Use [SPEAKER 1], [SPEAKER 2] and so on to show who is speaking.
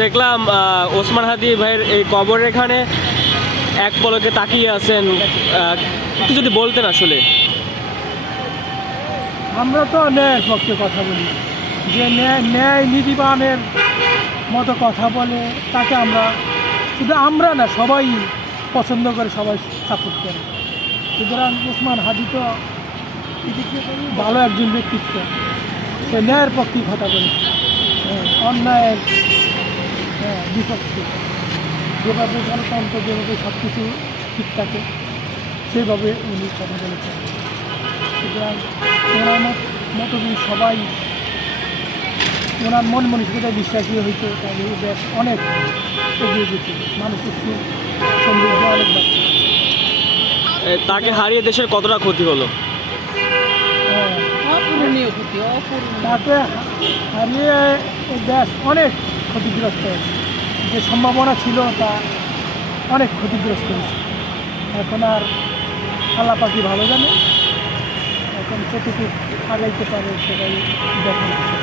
[SPEAKER 1] দেখলাম ওসমান হাদি ভাইয়ের এই কবর এখানে এক পলকে তাকিয়ে আছেন। একটু যদি বলতেন আসলে।
[SPEAKER 2] আমরা তো ন্যায়ের পক্ষে কথা বলি। যে ন্যায় ন্যায় নীতিবানের মতো কথা বলে তাকে আমরা শুধু আমরা না সবাই পছন্দ করে সবাই সাপোর্ট করে। সুতরাং ওসমান হাদি তো ভালো একজন ব্যক্তিত্ব। সে ন্যায়ের পক্ষেই কথা বলেছে হ্যাঁ, অন্যায়ের হ্যাঁ বিপক্ষে। যেভাবে গণতন্ত্র যেভাবে সব কিছু ঠিক থাকে সেইভাবে উনি কথা বলেছেন। সুতরাং ওনার মত সবাই ওনার মন মনীষিকতায় বিশ্বাসী হয়েছে এই দেশ অনেক এগিয়ে যেত মানুষ একটু সমৃদ্ধ অনেক।
[SPEAKER 1] তাকে হারিয়ে দেশের কতটা ক্ষতি হলো?
[SPEAKER 2] তাকে হারিয়ে দেশ অনেক ক্ষতিগ্রস্ত হয়েছে। যে সম্ভাবনা ছিল তা অনেক ক্ষতিগ্রস্ত হয়েছে। এখন আর আল্লাহ পাখি ভালো জানে? এখন কতটুকু আগাইতে পারে সেটাই দেখা